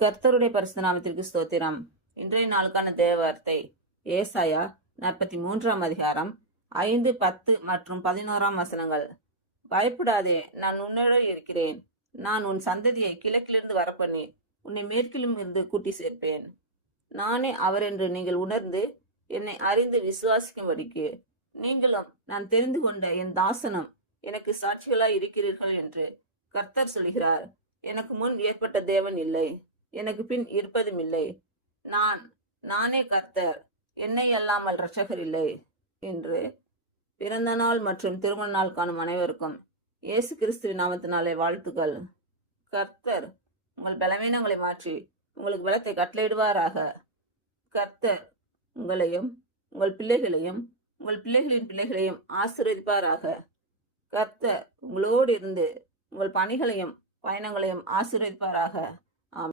கர்த்தருடைய பரிசுத்த நாமத்திற்கு ஸ்தோத்திரம். இன்றைய நாளுக்கான தேவ வார்த்தை ஏசாயா 43 அதிகாரம் 5, 10 மற்றும் 11 வசனங்கள். பயப்படாதே, நான் உன்னோடு இருக்கிறேன். நான் உன் சந்ததியை கிழக்கிலிருந்து வரப்பண்ணி உன்னை மேற்கிலும் இருந்து கூட்டி சேர்ப்பேன். நானே அவர் என்று நீங்கள் உணர்ந்து என்னை அறிந்து விசுவாசிக்கும்படிக்கு நீங்களும் நான் தெரிந்து கொண்ட என் தாசனும் எனக்கு சாட்சிகளாய் இருக்கிறீர்கள் என்று கர்த்தர் சொல்கிறார். எனக்கு முன் ஏற்பட்ட தேவன் இல்லை, எனக்கு பின் இருப்பதும் இல்லை. நானே கர்த்தர், என்னை அல்லாமல் இரட்சகர் இல்லை என்று பிறந்த நாள் மற்றும் திருமண நாள் காணும் அனைவருக்கும் இயேசு கிறிஸ்துவின் நாமத்தினாலே வாழ்த்துக்கள். கர்த்தர் உங்கள் பலவீனங்களை மாற்றி உங்களுக்கு பலத்தை கட்டளையிடுவாராக. கர்த்தர் உங்களையும் உங்கள் பிள்ளைகளையும் உங்கள் பிள்ளைகளின் பிள்ளைகளையும் ஆசீர்வதிப்பாராக. கர்த்தர் உங்களோடு இருந்து உங்கள் பணிகளையும் பயணங்களையும் ஆசீர்வதிப்பாராக.